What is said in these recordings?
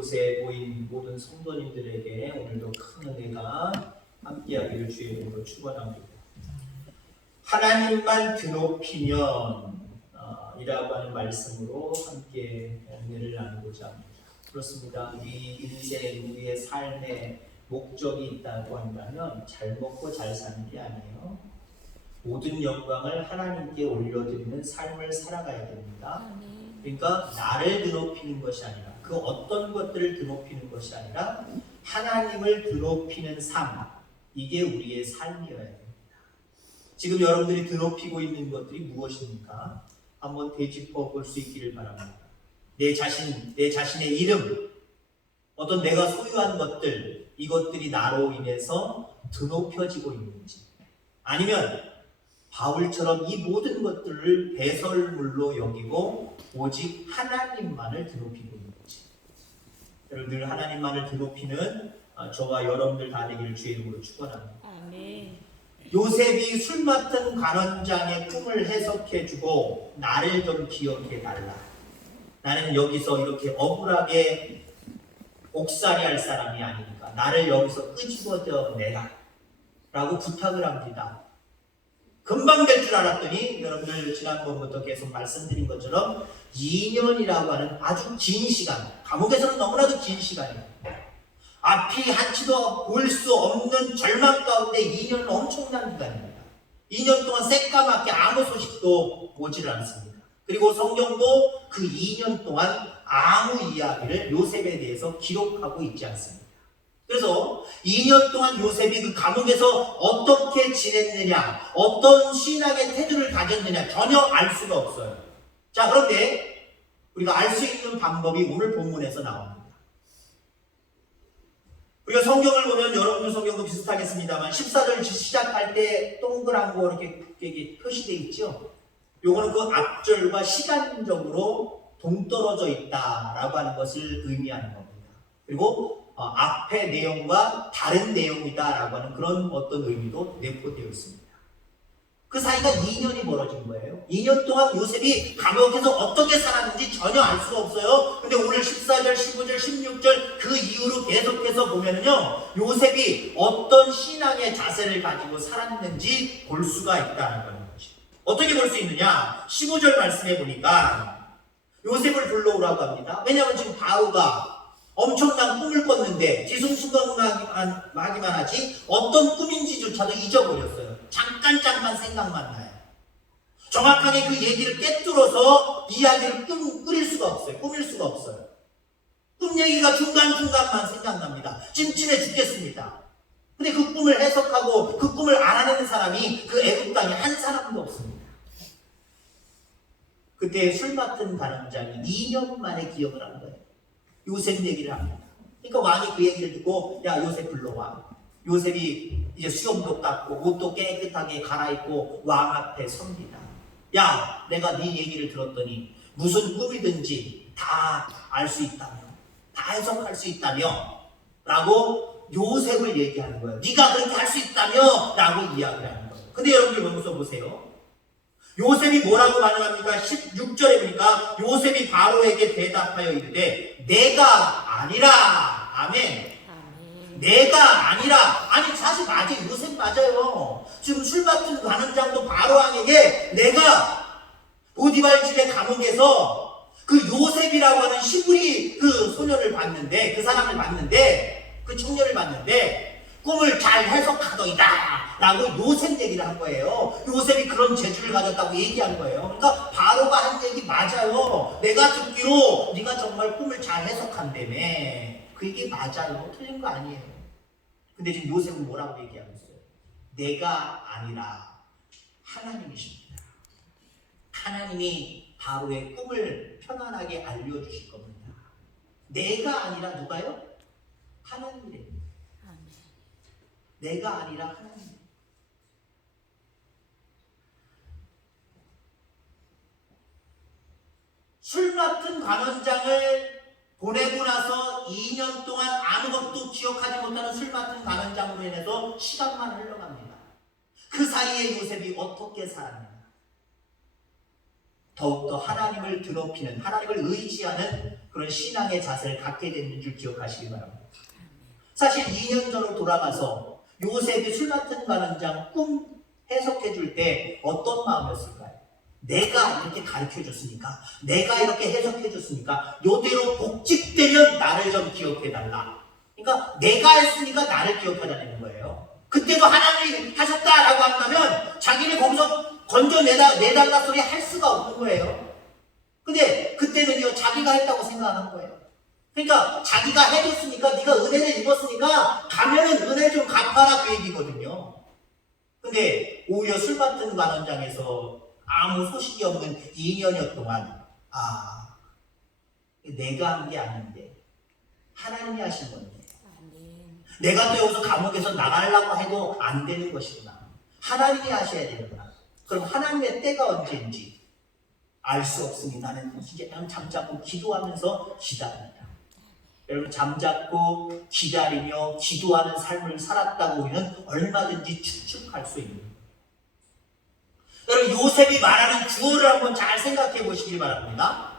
이곳에 모인 모든 성도님들에게 오늘도 큰 은혜가 함께하기를 주의 이름으로 축원합니다. 하나님만 드높이면 이라고 하는 말씀으로 함께 은혜를 나누고자 합니다. 그렇습니다. 우리 인생, 우리의 삶에 목적이 있다고 한다면 잘 먹고 잘 사는 게 아니에요. 모든 영광을 하나님께 올려드리는 삶을 살아가야 됩니다. 그러니까 나를 드높이는 것이 아니라 그 어떤 것들을 드높이는 것이 아니라 하나님을 드높이는 삶, 이게 우리의 삶이어야 됩니다. 지금 여러분들이 드높이고 있는 것들이 무엇입니까? 한번 되짚어 볼 수 있기를 바랍니다. 내 자신의 이름, 어떤 내가 소유한 것들, 이것들이 나로 인해서 드높여지고 있는지, 아니면 바울처럼 이 모든 것들을 배설물로 여기고 오직 하나님만을 드높이고 있는지. 여러분들 하나님만을 드높이는 저와 여러분들 다 되기를 주의 이름으로 축원합니다. 아멘. 요셉이 술 맡은 간원장의 꿈을 해석해주고 나를 좀 기억해달라. 나는 여기서 이렇게 억울하게 옥살이 할 사람이 아니니까 나를 여기서 끄집어져 내라 라고 부탁을 합니다. 금방 될 줄 알았더니 여러분들 지난번부터 계속 말씀드린 것처럼 2년이라고 하는 아주 긴 시간, 감옥에서는 너무나도 긴 시간이에요. 앞이 한치도 볼 수 없는 절망 가운데 2년은 엄청난 기간입니다. 2년 동안 새까맣게 아무 소식도 오지를 않습니다. 그리고 성경도 그 2년 동안 아무 이야기를 요셉에 대해서 기록하고 있지 않습니다. 그래서 2년 동안 요셉이 그 감옥에서 어떻게 지냈느냐, 어떤 신앙의 태도를 가졌느냐 전혀 알 수가 없어요. 자, 그런데 우리가 알 수 있는 방법이 오늘 본문에서 나옵니다. 우리가 성경을 보면 여러분들 성경도 비슷하겠습니다만 14절 시작할 때 동그란 거 이렇게 표시되어 있죠. 요거는 그 앞절과 시간적으로 동떨어져 있다라고 하는 것을 의미하는 겁니다. 그리고 앞의 내용과 다른 내용이다라고 하는 그런 어떤 의미도 내포되어 있습니다. 그 사이가 2년이 벌어진 거예요. 2년 동안 요셉이 감옥에서 어떻게 살았는지 전혀 알 수가 없어요. 근데 오늘 14절, 15절, 16절 그 이후로 계속해서 보면은요, 요셉이 어떤 신앙의 자세를 가지고 살았는지 볼 수가 있다는 거죠. 어떻게 볼 수 있느냐? 15절 말씀해 보니까 요셉을 불러오라고 합니다. 왜냐하면 지금 바로가 엄청난 꿈을 꿨는데 뒤숭숭하기만 하지 어떤 꿈인지조차도 잊어버렸어요. 잠깐 생각만 나요. 정확하게 그 얘기를 꿰뚫어서 이야기를 꾸밀 수가 없어요. 꿈 얘기가 중간중간만 생각납니다. 찜찜해 죽겠습니다. 근데 그 꿈을 해석하고 그 꿈을 알아내는 사람이 그 애굽 땅에 한 사람도 없습니다. 그때 술 맡은 간원장이 2년 만에 기억을 한 거예요. 요셉 얘기를 합니다. 그러니까 왕이 그 얘기를 듣고 야 요셉 불러와. 요셉이 이제 수염도 깎고 옷도 깨끗하게 갈아입고 왕 앞에 섭니다. 야 내가 네 얘기를 들었더니 무슨 꿈이든지 다 알 수 있다며, 다 해석할 수 있다며 라고 요셉을 얘기하는 거예요. 네가 그렇게 할 수 있다며 라고 이야기를 하는 거예요. 근데 여러분들 여기서 보세요. 요셉이 뭐라고 반응합니까? 16절에 보니까 요셉이 바로에게 대답하여 이르되 내가 아니라. 아멘. 내가 아니라. 아니 사실 맞아요. 요셉 맞아요. 지금 술 맡은 간원장도 바로왕에게 내가 보디발 집의 감옥에서 그 요셉이라고 하는 시부리 그 소년을 봤는데, 그 사람을 봤는데, 그 청년을 봤는데 꿈을 잘 해석하더이다 라고 요셉 얘기를 한 거예요. 요셉이 그런 재주를 가졌다고 얘기한 거예요. 그러니까 바로가 한 얘기 맞아요. 내가 듣기로 네가 정말 꿈을 잘 해석한다며. 그 얘기 맞아요. 틀린 거 아니에요. 근데 지금 요셉은 뭐라고 얘기하고 있어요? 내가 아니라 하나님이십니다. 하나님이 바로의 꿈을 편안하게 알려주실 겁니다. 내가 아니라 누가요? 하나님이래요. 내가 아니라 하나님. 술 맡은 간원장을 보내고 나서 2년 동안 아무것도 기억하지 못하는 술 맡은 간원장으로 인해서 시간만 흘러갑니다. 그 사이에 요셉이 어떻게 살았는가? 더욱더 하나님을 드높이는, 하나님을 의지하는 그런 신앙의 자세를 갖게 되는 줄 기억하시기 바랍니다. 사실 2년 전으로 돌아가서 요셉이 술 맡은 관원장 꿈 해석해 줄 때 어떤 마음이었을까요? 내가 이렇게 가르쳐 줬으니까, 내가 이렇게 해석해 줬으니까 요대로 복직되면 나를 좀 기억해 달라. 그러니까 내가 했으니까 나를 기억해 달라는 거예요. 그때도 하나님이 하셨다라고 한다면 자기를 거기서 건져내달라 소리 할 수가 없는 거예요. 근데 그때는요, 자기가 했다고 생각하는 거예요. 그러니까 자기가 해줬으니까, 네가 은혜를 입었으니까 가면은 은혜 좀 갚아라, 그 얘기거든요. 근데 오히려 술 맡은 관원장에서 아무 소식이 없는 2년여 동안 내가 한 게 아닌데 하나님이 하신 건데, 내가 또 여기서 감옥에서 나가려고 해도 안 되는 것이구나, 하나님이 하셔야 되는구나. 그럼 하나님의 때가 언제인지 알 수 없으니 나는 그냥 잠자코 기도하면서 기다립니다. 여러분, 잠자코 기다리며 기도하는 삶을 살았다고 우리는 얼마든지 추측할 수 있는 거예요. 여러분, 요셉이 말하는 주어를 한번 잘 생각해 보시기 바랍니다.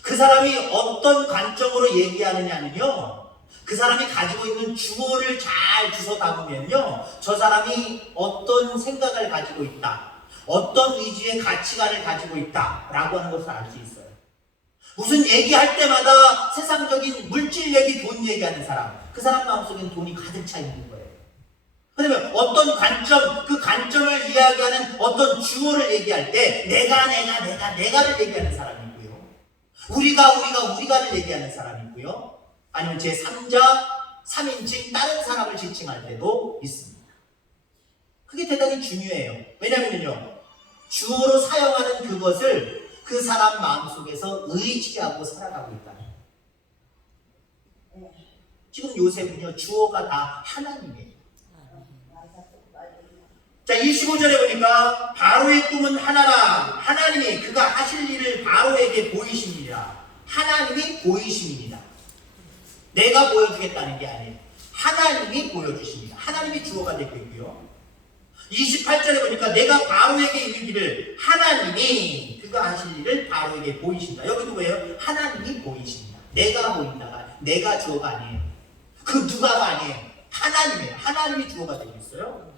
그 사람이 어떤 관점으로 얘기하느냐는요, 그 사람이 가지고 있는 주어를 잘 주워 담으면요, 저 사람이 어떤 생각을 가지고 있다, 어떤 위주의 가치관을 가지고 있다 라고 하는 것을 알 수 있어요. 무슨 얘기할 때마다 세상적인 물질 얘기, 돈 얘기하는 사람, 그 사람 마음속엔 돈이 가득 차 있는 거예요. 그러면 어떤 관점, 그 관점을 이야기하는 어떤 주어를 얘기할 때 내가를 얘기하는 사람이 있고요, 우리가를 얘기하는 사람이 있고요, 아니면 제3자, 3인칭 다른 사람을 지칭할 때도 있습니다. 그게 대단히 중요해요. 왜냐면요, 주어로 사용하는 그것을 그 사람 마음속에서 의지하고 살아가고 있다. 지금 요셉은요, 주어가 다 하나님이에요. 자, 25절에 보니까 바로의 꿈은 하나라. 하나님이 그가 하실 일을 바로에게 보이십니다. 하나님이 보이십니다. 내가 보여주겠다는 게 아니에요. 하나님이 보여주십니다. 하나님이 주어가 되고 있고요. 28절에 보니까 내가 바로에게 이르기를, 하나님이 그가 하실 일을 바로에게 보이신다. 여기도 왜요? 하나님이 보이십니다. 내가 보인다가, 내가 주어가 아니에요. 그 누가가 아니에요. 하나님이에요. 하나님이 주어가 되고 있어요.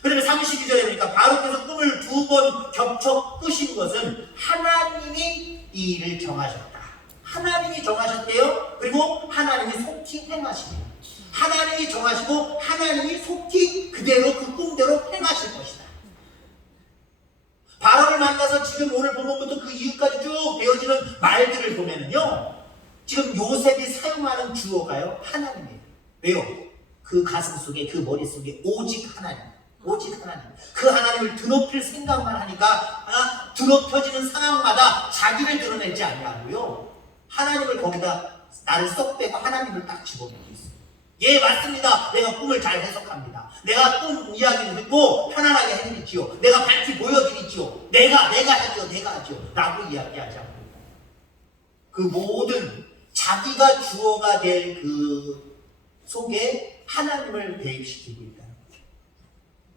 그다음에 32절에 보니까 바로께서 꿈을 2번 겹쳐 꾸신 것은 하나님이 이 일을 정하셨다. 하나님이 정하셨대요. 그리고 하나님이 속히 행하십니다. 하나님이 정하시고 하나님이 속히 그대로 그 꿈대로 행하실 것이다. 바로를 만나서 지금 오늘 본문부터 그 이유까지 쭉 되어지는 말들을 보면은요, 지금 요셉이 사용하는 주어가요, 하나님이에요. 왜요? 그 가슴 속에, 그 머릿속에 오직 하나님, 오직 하나님. 그 하나님을 드높일 생각만 하니까 드높여지는 상황마다 자기를 드러내지 아니하고요, 하나님을 거기다 나를 쏙 빼고 하나님을 딱 집어넣고 있어요. 예, 맞습니다. 내가 꿈을 잘 해석합니다. 내가 꿈 이야기를 듣고 편안하게 해드리지요. 내가 밝히 보여드리지요. 내가 하지요. 라고 이야기하지 않고, 그 모든 자기가 주어가 될 그 속에 하나님을 대입시키고 있다는 거죠.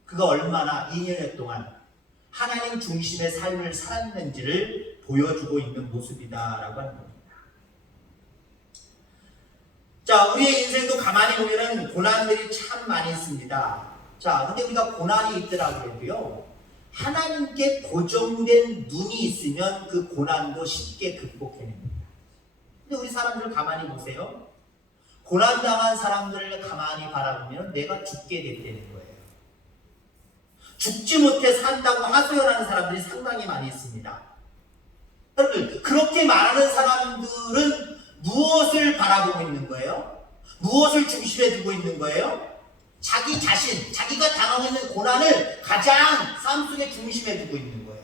그가 얼마나 2년 동안 하나님 중심의 삶을 살았는지를 보여주고 있는 모습이다라고 하는 겁니다. 자, 우리의 인생도 가만히 보면은 고난들이 참 많이 있습니다. 자, 근데 우리가 고난이 있더라고 해도요, 하나님께 고정된 눈이 있으면 그 고난도 쉽게 극복해냅니다. 근데 우리 사람들 가만히 보세요. 고난당한 사람들을 가만히 바라보면 내가 죽게 됐다는 거예요. 죽지 못해 산다고 하소연하는 사람들이 상당히 많이 있습니다. 여러분, 그렇게 말하는 사람들은 무엇을 바라보고 있는 거예요? 무엇을 중심에 두고 있는 거예요? 자기 자신, 자기가 당하고 있는 고난을 가장 삶 속에 중심에 두고 있는 거예요.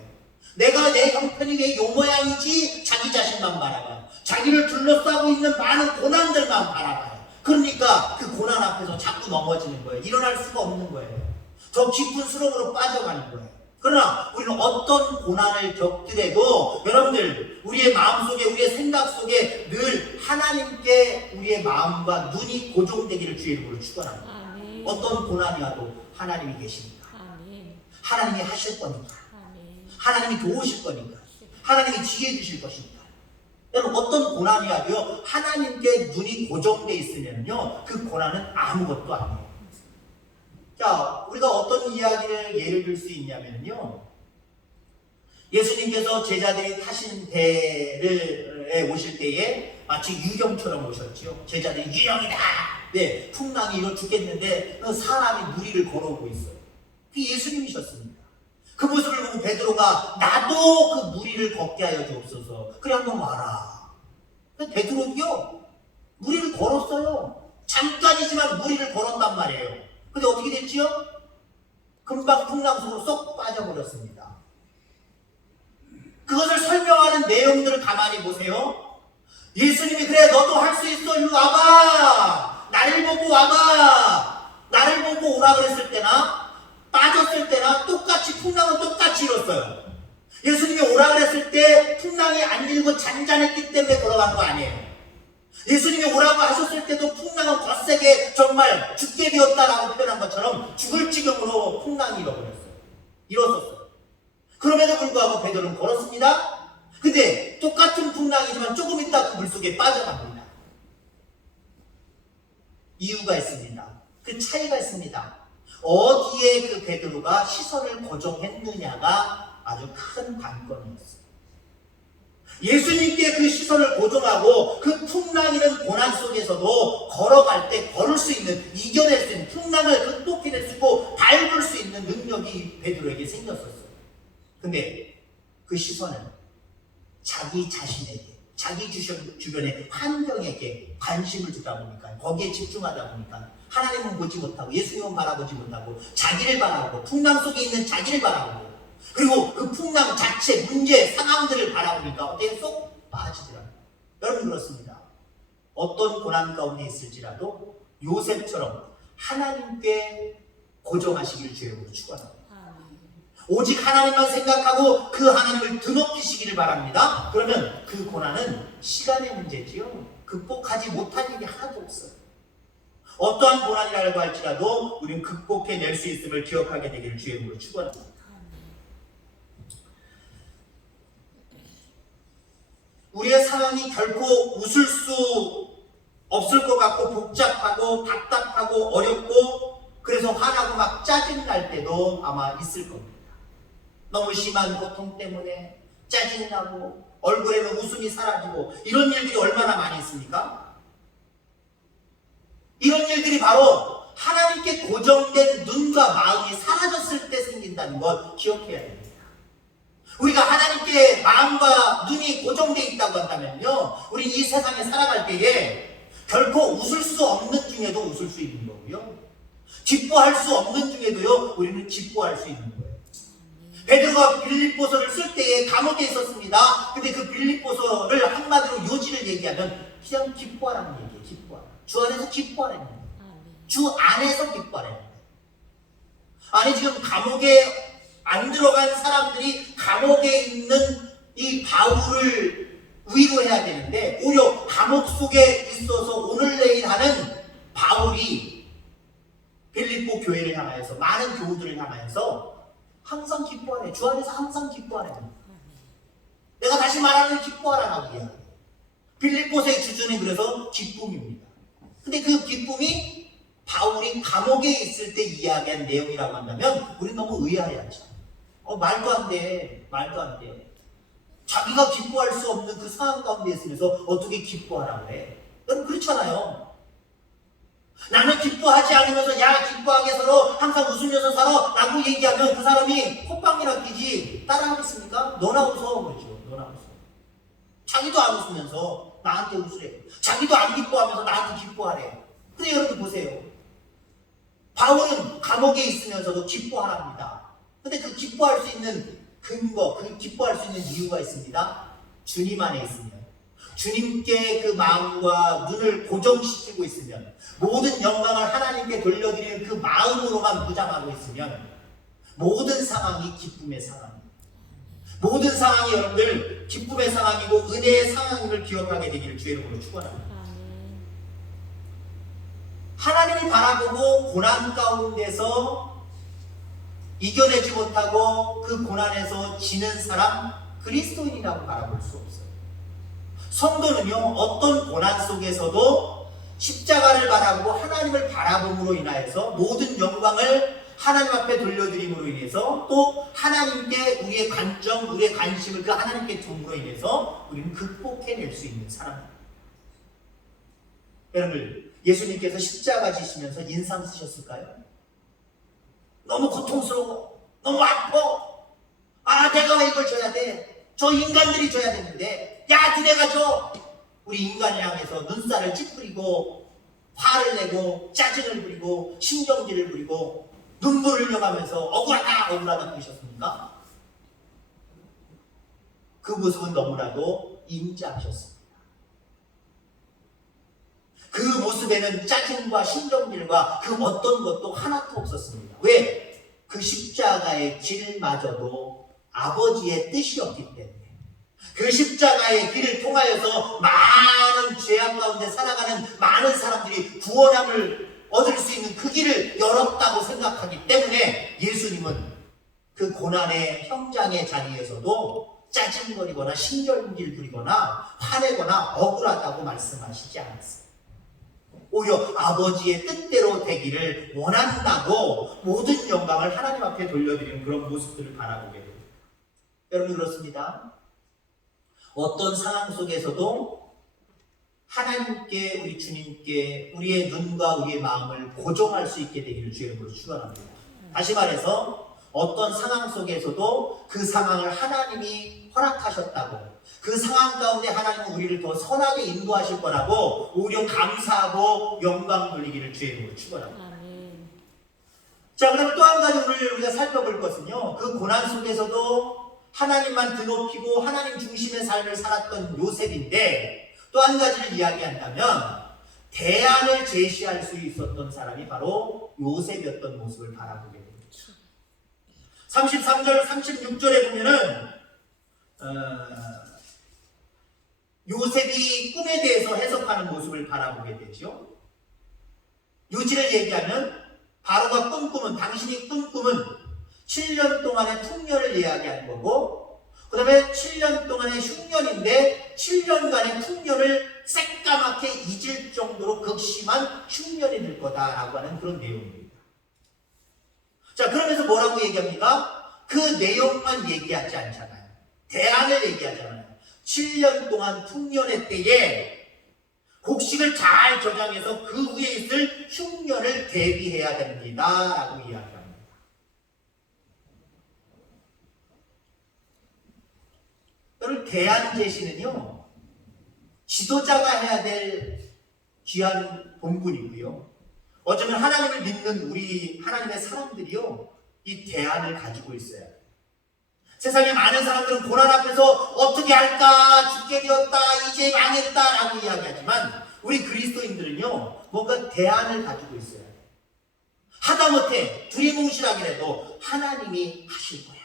내가 내 형편이 왜 요 모양이지? 자기 자신만 바라봐요. 자기를 둘러싸고 있는 많은 고난들만 바라봐요. 그러니까 그 고난 앞에서 자꾸 넘어지는 거예요. 일어날 수가 없는 거예요. 더 깊은 수렁으로 빠져가는 거예요. 그러나 우리는 어떤 고난을 겪더라도 여러분들, 우리의 마음속에, 우리의 생각 속에 늘 하나님께 우리의 마음과 눈이 고정되기를 주의 이름으로 축원합니다. 어떤 고난이 와도 하나님이 계십니다. 하나님이 하실 거니까. 하나님이 도우실 거니까. 하나님이 지혜 주실 것입니다. 여러분 어떤 고난이라도요 하나님께 눈이 고정돼 있으면요 그 고난은 아무것도 아니에요. 자, 우리가 어떤 이야기를 예를 들 수 있냐면요, 예수님께서 제자들이 타신 배에 오실 때에 마치 유경처럼 오셨죠. 제자들이 유경이다. 네, 풍랑이 이거 죽겠는데 사람이 무리를 걸어오고 있어요. 그게 예수님이셨습니다. 그 모습을 보고 베드로가 나도 그 무리를 걷게 하여 주옵소서. 그래 한번 와라. 베드로도요 무리를 걸었어요. 잠깐이지만 무리를 걸었단 말이에요. 근데 어떻게 됐지요? 금방 풍랑 속으로 쏙 빠져버렸습니다. 그것을 설명하는 내용들을 가만히 보세요. 예수님이 그래 너도 할 수 있어 일로 와봐. 나를 보고 와봐. 나를 보고 오라 그랬을 때나 빠졌을 때나 똑같이 풍랑은 똑같이 일었어요. 예수님이 오라 그랬을 때 풍랑이 안 일고 잔잔했기 때문에 걸어간 거 아니에요. 예수님이 오라고 하셨을 때도 풍랑은 거세게 정말 죽게 되었다라고 표현한 것처럼 죽을 지경으로 풍랑이 일었었어요. 그럼에도 불구하고 베드로는 걸었습니다. 근데 똑같은 풍랑이지만 조금 있다 그 물속에 빠져갑니다. 이유가 있습니다. 그 차이가 있습니다. 어디에 그 베드로가 시선을 고정했느냐가 아주 큰 관건이었어요. 예수님께 그 시선을 고정하고 그 풍랑이는 고난 속에서도 걸어갈 때 걸을 수 있는, 이겨낼 수 있는, 풍랑을 극복해낼 수 있고 밟을 수 있는 능력이 베드로에게 생겼었어요. 근데 그 시선은 자기 자신에게, 자기 주변의 환경에게 관심을 두다 보니까, 거기에 집중하다 보니까 하나님은 보지 못하고 예수님은 바라보지 못하고 자기를 바라보고 풍랑 속에 있는 자기를 바라보고 그리고 그 풍랑 자체, 문제, 상황들을 바라보니까 어떻게 쏙 빠지더라고요. 여러분 그렇습니다. 어떤 고난 가운데 있을지라도 요셉처럼 하나님께 고정하시기를 주님으로 축원합니다. 오직 하나님만 생각하고 그 하나님을 드높이시기를 바랍니다. 그러면 그 고난은 시간의 문제지요. 극복하지 못할 일이 하나도 없어요. 어떠한 고난이라고 할지라도 우리는 극복해낼 수 있음을 기억하게 되기를 주의 이름으로 축원합니다. 우리의 상황이 결코 웃을 수 없을 것 같고 복잡하고 답답하고 어렵고 그래서 화나고 막 짜증날 때도 아마 있을 겁니다. 너무 심한 고통 때문에 짜증나고 얼굴에는 웃음이 사라지고 이런 일들이 얼마나 많이 있습니까? 이런 일들이 바로 하나님께 고정된 눈과 마음이 사라졌을 때 생긴다는 것 기억해야 됩니다. 우리가 하나님께 마음과 눈이 고정되어 있다고 한다면요, 우리 이 세상에 살아갈 때에 결코 웃을 수 없는 중에도 웃을 수 있는 거고요, 기뻐할 수 없는 중에도요 우리는 기뻐할 수 있는 거예요. 베드로가 빌립보서를 쓸 때에 감옥에 있었습니다. 근데 그 빌립보서를 한마디로 요지를 얘기하면 그냥 기뻐하라는 얘기예요. 기뻐하라. 주 안에서 기뻐하라는 얘기예요. 주 안에서 기뻐하라는 거예요. 아니 지금 감옥에 안 들어간 사람들이 감옥에 있는 이 바울을 위로해야 되는데 오히려 감옥 속에 있어서 오늘 내일 하는 바울이 빌립보 교회를 향하여서 많은 교우들을 향하여서 항상 기뻐하네. 주 안에서 항상 기뻐하네. 내가 다시 말하는 기뻐하라고 이야기해요. 빌립보서의 주제는 그래서 기쁨입니다. 근데 그 기쁨이 바울이 감옥에 있을 때 이야기한 내용이라고 한다면 우리는 너무 의아해하죠. 말도 안 돼. 말도 안 돼. 자기가 기뻐할 수 없는 그 상황 가운데 있으면서 어떻게 기뻐하라고 해. 여러분 그렇잖아요. 나는 기뻐하지 않으면서 야 기뻐하게 살아 항상 웃으면서 살아 라고 얘기하면 그 사람이 콧방귀나 끼지 따라하겠습니까? 너나 웃어 그러죠. 너나 웃어. 자기도 안 웃으면서 나한테 웃으래. 자기도 안 기뻐하면서 나한테 기뻐하래. 근데 여러분 보세요. 바울은 감옥에 있으면서도 기뻐하랍니다. 근데 그 기뻐할 수 있는 근거, 그 기뻐할 수 있는 이유가 있습니다. 주님 안에 있으면, 주님께 그 마음과 눈을 고정시키고 있으면, 모든 영광을 하나님께 돌려드리는 그 마음으로만 무장하고 있으면 모든 상황이 기쁨의 상황입니다. 모든 상황이 여러분들 기쁨의 상황이고 은혜의 상황임을 기억하게 되기를 주의 이름으로 축원합니다. 하나님을 바라보고 고난 가운데서 이겨내지 못하고 그 고난에서 지는 사람, 그리스도인이라고 바라볼 수 없어요. 성도는요, 어떤 고난 속에서도 십자가를 바라보고 하나님을 바라봄으로 인하여서 모든 영광을 하나님 앞에 돌려드림으로 인해서 또 하나님께 우리의 관점, 우리의 관심을 그 하나님께 둠으로 인해서 우리는 극복해낼 수 있는 사람입니다. 여러분, 예수님께서 십자가 지시면서 인상 쓰셨을까요? 너무 고통스러워, 너무 아파. 아, 내가 왜 이걸 줘야 돼? 저 인간들이 줘야 되는데, 야, 니네가 줘. 우리 인간을 향해서 눈살을 찌푸리고 화를 내고 짜증을 부리고 신경질을 부리고 눈물을 흘려가면서 억울하다 그러셨습니까? 그 모습은 너무나도 인자하셨습니다. 그 모습에는 짜증과 신경질과 그 어떤 것도 하나도 없었습니다. 왜? 그 십자가의 길마저도 아버지의 뜻이었기 때문에, 그 십자가의 길을 통하여서 많은 죄악 가운데 살아가는 많은 사람들이 구원함을 얻을 수 있는 그 길을 열었다고 생각하기 때문에 예수님은 그 고난의 현장의 자리에서도 짜증거리거나 신경질 부리거나 화내거나 억울하다고 말씀하시지 않았어요. 오히려 아버지의 뜻대로 되기를 원한다고 모든 영광을 하나님 앞에 돌려드리는 그런 모습들을 바라보게 됩니다. 여러분, 그렇습니다. 어떤 상황 속에서도 하나님께, 우리 주님께 우리의 눈과 우리의 마음을 고정할 수 있게 되기를 주의 이름으로 축원합니다. 다시 말해서 어떤 상황 속에서도 그 상황을 하나님이 허락하셨다고, 그 상황 가운데 하나님은 우리를 더 선하게 인도하실 거라고 오히려 감사하고 영광 돌리기를 주의 이름으로 축원합니다. 자, 그다음에 또 한 가지 오늘 우리가 살펴볼 것은요, 그 고난 속에서도 하나님만 드높이고 하나님 중심의 삶을 살았던 요셉인데, 또 한 가지를 이야기한다면 대안을 제시할 수 있었던 사람이 바로 요셉이었던 모습을 바라보게 됩니다. 33절, 36절에 보면은 요셉이 꿈에 대해서 해석하는 모습을 바라보게 되죠. 요지를 얘기하면 바로가 꾼 꿈은, 당신이 꾼 꿈은 7년 동안의 풍년을 이야기하는 거고, 그 다음에 7년 동안의 흉년인데 7년간의 풍년을 새까맣게 잊을 정도로 극심한 흉년이 될 거다라고 하는 그런 내용입니다. 자, 그러면서 뭐라고 얘기합니까? 그 내용만 얘기하지 않잖아요. 대안을 얘기하잖아요. 7년 동안 풍년의 때에 곡식을 잘 저장해서 그 위에 있을 흉년을 대비해야 됩니다 라고 이야기합니다. 여러분, 대안 제시는요, 지도자가 해야 될 귀한 본분이고요, 어쩌면 하나님을 믿는 우리 하나님의 사람들이요, 이 대안을 가지고 있어야 돼요. 세상에 많은 사람들은 고난 앞에서 어떻게 할까, 죽게 되었다, 이제 망했다 라고 이야기하지만 우리 그리스도인들은요, 뭔가 대안을 가지고 있어야 돼요. 하다못해 두리뭉실하기라도 하나님이 하실 거야,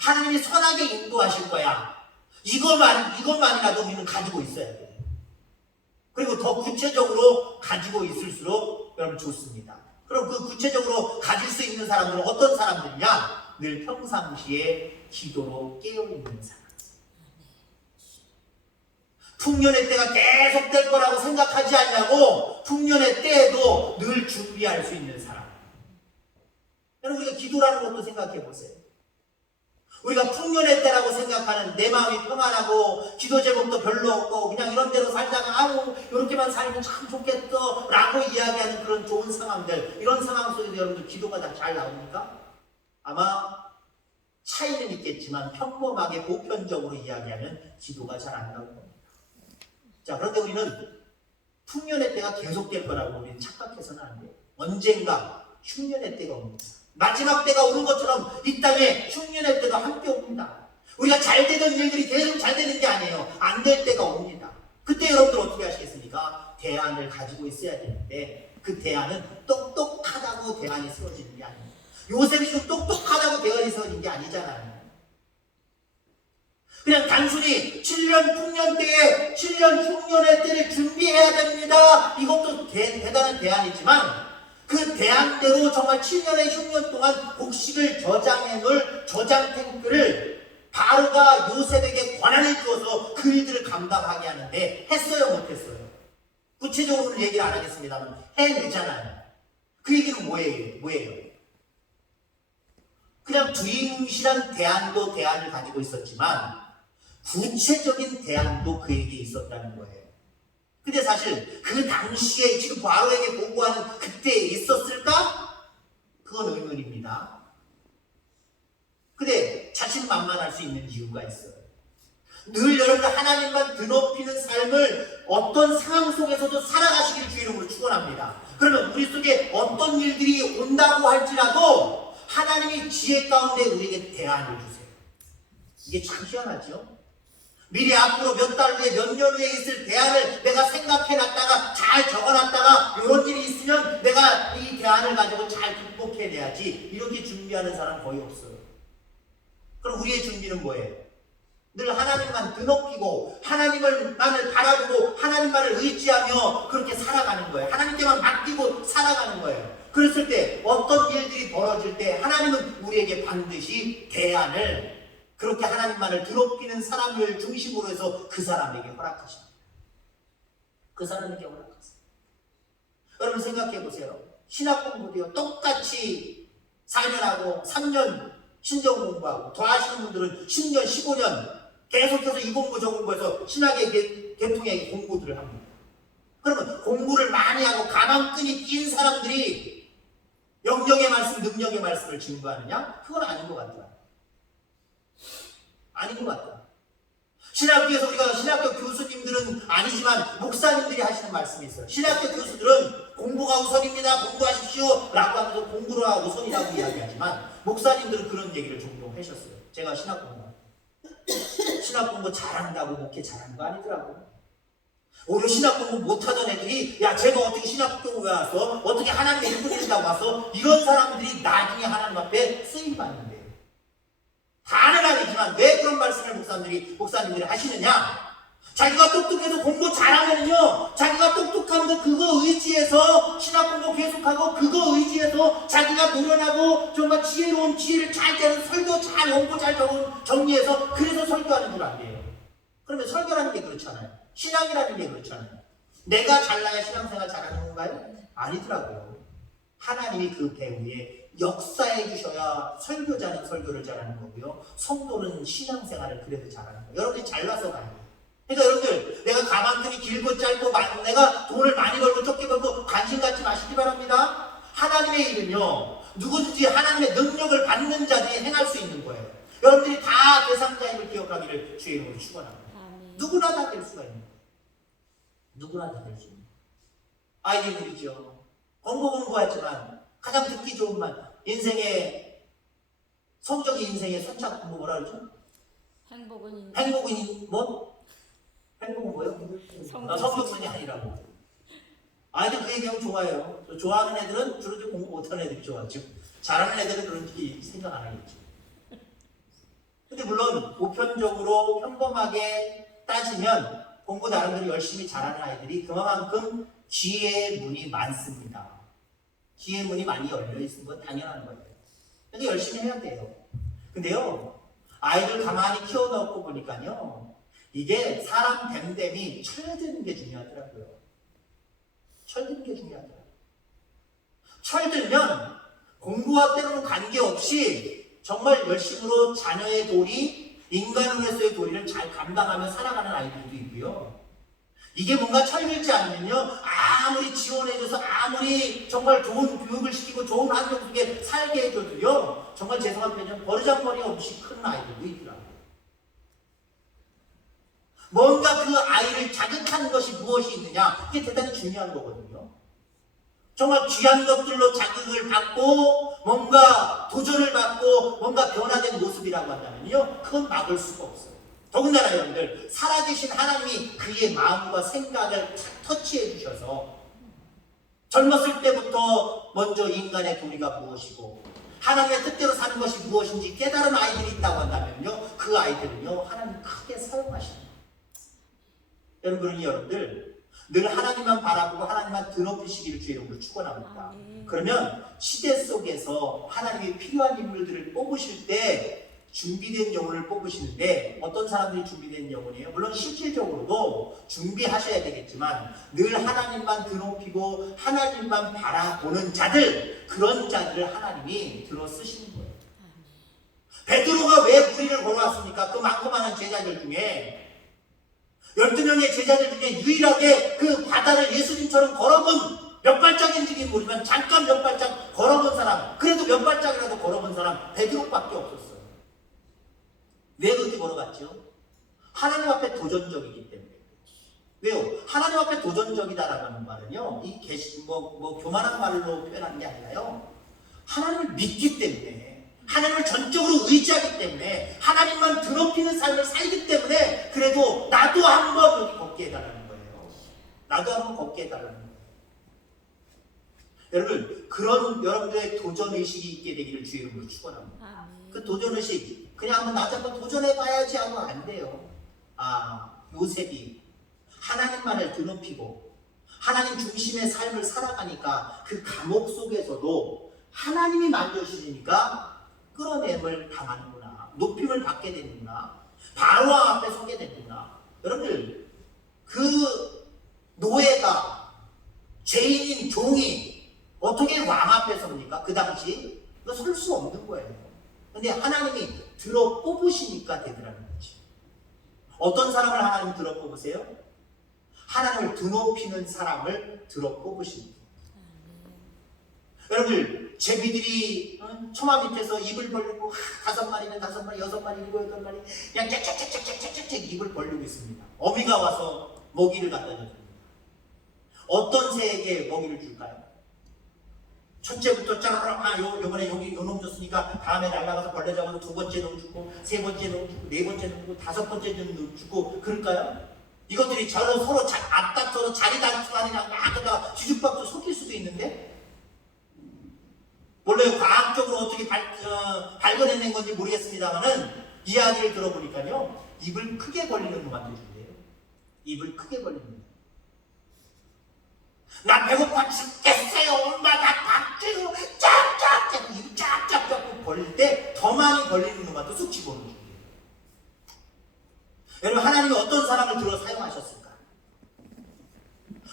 하나님이 선하게 인도하실 거야, 이것만이라도 우리는 가지고 있어야 돼요. 그리고 더 구체적으로 가지고 있을수록 여러분 좋습니다. 그럼 그 구체적으로 가질 수 있는 사람들은 어떤 사람들이냐? 늘 평상시에 기도로 깨어있는 사람. 풍년의 때가 계속 될 거라고 생각하지 않냐고, 풍년의 때에도 늘 준비할 수 있는 사람. 여러분, 우리가 기도라는 것도 생각해 보세요. 우리가 풍년의 때라고 생각하는, 내 마음이 평안하고 기도 제목도 별로 없고 그냥 이런 대로 살다가 아우 이렇게만 살면 참 좋겠어 라고 이야기하는 그런 좋은 상황들, 이런 상황 속에서 여러분들 기도가 다 잘 나옵니까? 아마 차이는 있겠지만 평범하게 보편적으로 이야기하면 기도가 잘 안 나올 겁니다. 자, 그런데 우리는 풍년의 때가 계속될 거라고 우리는 착각해서는 안 돼요. 언젠가 흉년의 때가 옵니다. 마지막 때가 오는 것처럼 이 땅에 흉년의 때가 함께 옵니다. 우리가 잘 되던 일들이 계속 잘 되는 게 아니에요. 안 될 때가 옵니다. 그때 여러분들 어떻게 하시겠습니까? 대안을 가지고 있어야 되는데, 그 대안은 똑똑하다고 대안이 세워지는 게 아니에요. 요셉이 지금 똑똑하다고 대안이 세워진 게 아니잖아요. 그냥 단순히 7년 풍년 때에 7년 흉년의 때를 준비해야 됩니다, 이것도 대단한 대안이지만, 그 대안대로 정말 7년에 6년 동안 곡식을 저장해 놓을 저장 탱크를 바로가 요셉에게 권한을 주어서 그 일들을 감당하게 하는데 했어요, 못했어요? 구체적으로는 얘기를 안 하겠습니다만 해내잖아요. 그 얘기는 뭐예요? 그냥 두리뭉실한 대안을 가지고 있었지만 구체적인 대안도 그에게 있었다는 거예요. 근데 사실 그 당시에 지금 바로에게 보고하는 그때에 있었을까? 그건 의문입니다. 근데 자신만만할 수 있는 이유가 있어요. 늘 여러분 하나님만 드높이는 삶을 어떤 상황 속에서도 살아가시길 주 이름으로 축원합니다. 그러면 우리 속에 어떤 일들이 온다고 할지라도 하나님이 지혜 가운데 우리에게 대안을 주세요. 이게 참 희한하죠? 미리 앞으로 몇 달 후에 몇 년 후에 있을 대안을 내가 생각해놨다가 잘 적어놨다가 이런 일이 있으면 내가 이 대안을 가지고 잘 극복해내야지 이렇게 준비하는 사람 거의 없어요. 그럼 우리의 준비는 뭐예요? 늘 하나님만 드높이고 하나님만을 바라보고 하나님만을 의지하며 그렇게 살아가는 거예요. 하나님께만 맡기고 살아가는 거예요. 그랬을 때 어떤 일들이 벌어질 때 하나님은 우리에게 반드시 대안을 그렇게 하나님만을 드높이는 사람을 중심으로 해서 그 사람에게 허락하십니다. 그 사람에게 허락하세요. 여러분 생각해 보세요. 신학 공부도요. 똑같이 4년 하고 3년 신정 공부하고 더 하시는 분들은 10년, 15년 계속해서 이 공부 저 공부해서 신학의 계통의 공부들을 합니다. 그러면 공부를 많이 하고 가망끈이 낀 사람들이 영역의 말씀, 능력의 말씀을 증거하느냐? 그건 아닌 것 같아요. 아닌 것 같아요. 신학교에서 우리가 신학교 교수님들은 아니지만 목사님들이 하시는 말씀이 있어요. 신학교 교수들은 공부가 우선입니다. 공부하십시오. 라고 하면서 공부가 우선이라고 이야기하지만 목사님들은 그런 얘기를 종종 하셨어요. 제가 신학 공부 잘한다고 목회 잘하는 거 아니더라고요. 오히려 신학 공부 못하던 애들이 야 제가 어떻게 신학 공부에 와서 어떻게 하나님의 일꾼이 된다고 와서 이런 사람들이 나중에 하나님 앞에 쓰임받는데 다는 아니지만 왜 그런 말씀을 목사님들이 하시느냐? 자기가 똑똑해서 공부 잘하면요 자기가 똑똑한 그거 의지해서 신학 공부 계속하고 그거 의지해서 자기가 노련하고 정말 지혜로운 지혜를 잘 되는 설교 잘 원고 잘 정리해서 그래서 설교하는 줄 알게요. 그러면 설교라는 게 그렇잖아요. 신앙이라는 게 그렇잖아요. 내가 잘나야 신앙생활 잘하는 건가요? 아니더라고요. 하나님이 그 배후에 역사해 주셔야 설교자는 설교를 잘하는 거고요. 성도는 신앙생활을 그래도 잘하는 거예요. 여러분이 잘나서 가요. 그러니까 여러분들 내가 가만히 길고 짧고 내가 돈을 많이 벌고 적게 벌고 관심 갖지 마시기 바랍니다. 하나님의 일은요 누구든지 하나님의 능력을 받는 자들이 행할 수 있는 거예요. 여러분들이 다 대상자임을 기억하기를 주의 이름으로 축원합니다. 누구나 다 될 수가 있는 거예요. 누구나 다 될 수 있는 거예요. 아이들이죠. 공부하지만 가장 듣기 좋은 말 인생의 성적인 인생의 선착순 뭐라 그러죠? 행복은 뭐? 행복은 뭐예요? 성적순이 아니라고. 아이들 그 얘기하면 좋아해요. 좋아하는 애들은 주로 공부 못하는 애들이 좋아하죠. 잘하는 애들은 그런 생각 안 하겠죠. 근데 물론 보편적으로 평범하게 따지면 공부 나름대로 열심히 잘하는 아이들이 그만큼 지혜의 문이 많습니다. 지혜의 문이 많이 열려 있는 건 당연한 거예요. 근데 열심히 해야 돼요. 근데요, 아이들 가만히 키워놓고 보니까요, 이게 사람 됨됨이 철드는 게 중요하더라고요. 철드는 게 중요하더라고요. 철들면 공부와 때로는 관계없이 정말 열심으로 자녀의 도리, 인간으로서의 도리를 잘 감당하며 살아가는 아이들도 있고요. 이게 뭔가 철들지 않으면요 아무리 지원해줘서 아무리 정말 좋은 교육을 시키고 좋은 환경 속에 살게 해줘도요 정말 죄송한 표현 버르장머리 없이 큰 아이들도 있더라고요. 뭔가 그 아이를 자극하는 것이 무엇이 있느냐 이게 대단히 중요한 거거든요. 정말 귀한 것들로 자극을 받고 뭔가 도전을 받고 뭔가 변화된 모습이라고 한다면요 그건 막을 수가 없어요. 더군다나 여러분들 살아계신 하나님이 그의 마음과 생각을 터치해 주셔서 젊었을 때부터 먼저 인간의 도리가 무엇이고 하나님의 뜻대로 사는 것이 무엇인지 깨달은 아이들이 있다고 한다면요 그 아이들은요 하나님 크게 사용하십니다. 여러분 그러니 여러분들 늘 하나님만 바라보고 하나님만 드높이시기를 주의 이름으로 축원합니다. 그러면 시대 속에서 하나님이 필요한 인물들을 뽑으실 때 준비된 영혼을 뽑으시는데 어떤 사람들이 준비된 영혼이에요? 물론 실질적으로도 준비하셔야 되겠지만 늘 하나님만 드높이고 하나님만 바라보는 자들, 그런 자들을 하나님이 들어 쓰시는 거예요. 베드로가 왜 무리를 걸어왔습니까? 그 많고 많은 제자들 중에 12명의 제자들 중에 유일하게 그 바다를 예수님처럼 걸어본, 몇 발짝인지는 모르지만 잠깐 몇 발짝 걸어본 사람, 그래도 몇 발짝이라도 걸어본 사람 베드로밖에 없었어요. 왜 그렇게 걸어갔죠? 하나님 앞에 도전적이기 때문에. 왜요? 하나님 앞에 도전적이다라는 말은요, 이 교만한 말로 표현하는 게 아니라요, 하나님을 믿기 때문에, 하나님을 전적으로 의지하기 때문에, 하나님만 드높이는 삶을 살기 때문에, 그래도 나도 한번 여기 걷게 해달라는 거예요. 나도 한번 걷게 해달라는 거예요. 여러분, 그런 여러분들의 도전의식이 있게 되기를 주의 이름으로 축원합니다. 그 도전의식, 그냥 한번 나도 한번 도전해봐야지 하면 안 돼요. 요셉이 하나님만을 드높이고 하나님 중심의 삶을 살아가니까 그 감옥 속에서도 하나님이 만져주시니까 끌어냄을 당하는구나, 높임을 받게 되는구나, 바로왕 앞에 서게 되는구나. 여러분들, 그 노예가, 죄인인 종이 어떻게 왕 앞에 섭니까? 그 당시 이거 설 수 없는 거예요. 근데 하나님이 들어 뽑으시니까 되더라는 거지. 어떤 사람을 하나님 들어 뽑으세요? 하나님을 드높이는 사람을 들어 뽑으십니다. 여러분들, 제비들이 처마 밑에서 입을 벌리고 5마리면 5마리, 6마리, 7, 8마리 그냥 짹짹짹짹짹짹 입을 벌리고 있습니다. 어미가 와서 먹이를 갖다 줍니다. 어떤 새에게 먹이를 줄까요? 첫째부터 짜르르, 요번에 여기 요놈 줬으니까 다음에 날아가서 벌레 잡아서 2번째 놈 주고, 3번째 놈 주고, 4번째 놈 주고, 5번째 놈 주고, 그럴까요? 이것들이 서로 앞다퉈서 자리 다투고 아니냐 막 하다가 뒤죽박죽 섞일 수도 있는데, 원래 과학적으로 어떻게 발견해낸 건지 모르겠습니다만은 이야기를 들어보니까요, 입을 크게 벌리는 놈한테 준대요. 입을 크게 벌리는 놈. 나 배고파 죽겠어요. 엄마 나 밥 주고 짝짝짝 입 짝짝짝 벌릴 때 더 많이 벌리는 놈한테 쑥 집어넣는 거예요. 여러분, 하나님이 어떤 사람을 들어 사용하셨을까?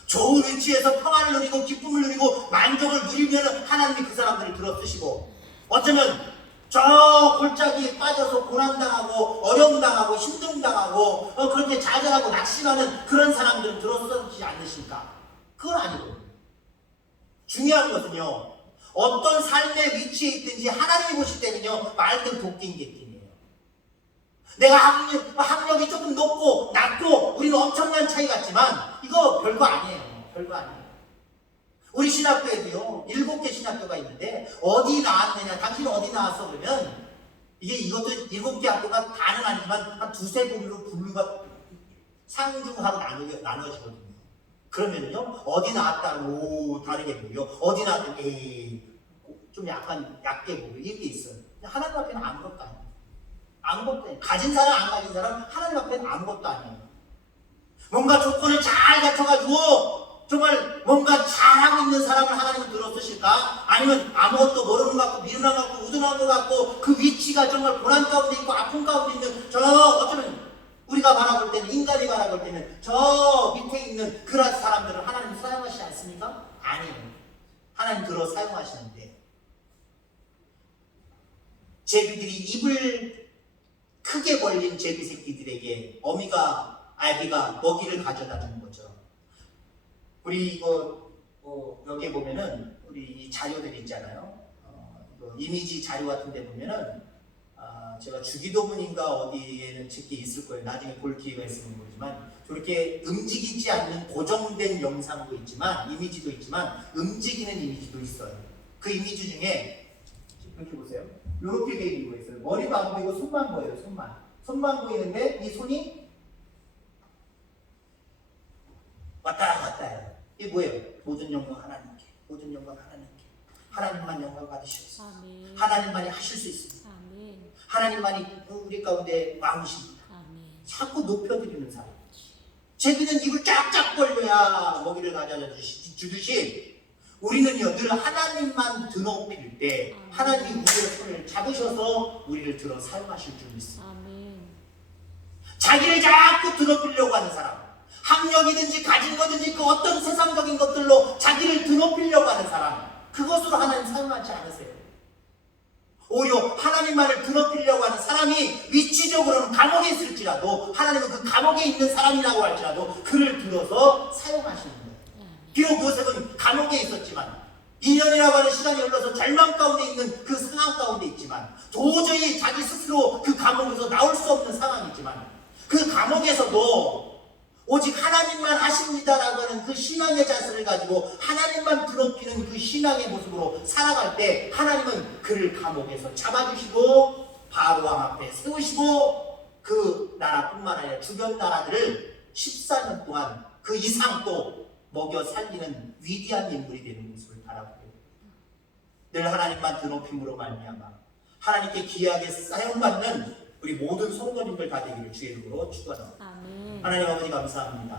좋은 위치에서 평안을 누리고 기쁨을 누리고 만족을 누리면 하나님이 그 사람들을 들어 쓰시고, 어쩌면 저 골짜기에 빠져서 고난당하고 어려움당하고 힘듦당하고 그렇게 좌절하고 낙심하는 그런 사람들은 들어 쓰지 않으실까? 그건 아니고, 중요한 것은요, 어떤 삶의 위치에 있든지 하나님이 보실 때는요, 말 그대로 도끼인객이에요. 내가 학력이 조금 높고 낮고 우리는 엄청난 차이 같지만 이거 별거 아니에요. 별거 아니에요. 우리 신학교에도요, 7개 신학교가 있는데 어디 나왔느냐, 당신은 어디 나왔어? 그러면 이것도 7개 학교가 다는 아니지만 한 2-3부류로 분류가 상중하로 나눠지거든요. 그러면요, 어디 나왔다고 다르게 보고요, 어디 나왔더니 좀 약간 얕게 보고, 이렇게 있어요. 하나님 앞에는 아무것도 아니에요. 아무것도 아니에요. 가진 사람, 안 가진 사람, 하나님 앞에는 아무것도 아니에요. 뭔가 조건을 잘 갖춰가지고 정말 뭔가 잘하고 있는 사람을 하나님은 들어 쓰실까? 아니면 아무것도 모르는 것 같고 미련한 것 같고 우둔한 것 같고 그 위치가 정말 고난 가운데 있고 아픔 가운데 있는 어쩌면 우리가 바라볼 때는, 인간이 바라볼 때는 저 밑에 있는 그런 사람들을 하나님 사용하시지 않습니까? 아니에요. 하나님 들어 사용하시는데, 제비들이 입을 크게 벌린 제비 새끼들에게 아기가 먹이를 가져다 주는 거죠. 우리 여기 보면은 우리 이 자료들이 있잖아요. 이미지 자료 같은 데 보면은 제가 주기도문인가 어디에는 책이 있을 거예요. 나중에 볼 기회가 있으면 모르지만, 저렇게 움직이지 않는 고정된 영상도 있지만, 이미지도 있지만 움직이는 이미지도 있어요. 그 이미지 중에 이렇게 보세요. 이렇게 돼 있는 거 있어요. 머리도 안 보이고 손만 보여요. 손만 보이는데 이 손이 왔다 갔다 해요. 이게 뭐예요? 모든 영광 하나님께, 모든 영광 하나님께, 하나님만 영광 받으시옵소서. 하나님만이 하실 수 있습니다. 하나님만이 우리 가운데 왕이십니다. 자꾸 높여드리는 사람. 제비는 입을 쫙쫙 벌려야 먹이를 가져다 주듯이 우리는요 늘 하나님만 드높일 때 하나님이 우리의 손을 잡으셔서 우리를 들어 사용하실 줄 믿습니다. 아멘. 자기를 자꾸 드높이려고 하는 사람, 학력이든지 가진 거든지 그 어떤 세상적인 것들로 자기를 드높이려고 하는 사람, 그것으로 하나님 사용하지 않으세요. 오히려 하나님만을 드높이려고 하는 사람이 위치적으로는 감옥에 있을지라도 하나님은 그 감옥에 있는 사람이라고 할지라도 그를 들어서 사용하시는 거예요. 비록 요셉은 감옥에 있었지만 2년이라고 하는 시간이 흘러서 절망 가운데 있는 그 상황 가운데 있지만 도저히 자기 스스로 그 감옥에서 나올 수 없는 상황이지만 그 감옥에서도 오직 하나님만 하십니다라고 하는 그 신앙의 자세를 가지고 하나님만 드높이는 그 신앙의 모습으로 살아갈 때 하나님은 그를 감옥에서 잡아주시고 바로왕 앞에 세우시고 그 나라뿐만 아니라 주변 나라들을 14년 동안 그 이상 또 먹여 살리는 위대한 인물이 되는 모습을 바라보고 늘 하나님만 드높임으로 말미암아 하나님께 귀하게 사용받는 우리 모든 성도님들 다 되기를 주의 이름으로 축원합니다. 아멘. 하나님 아버지 감사합니다.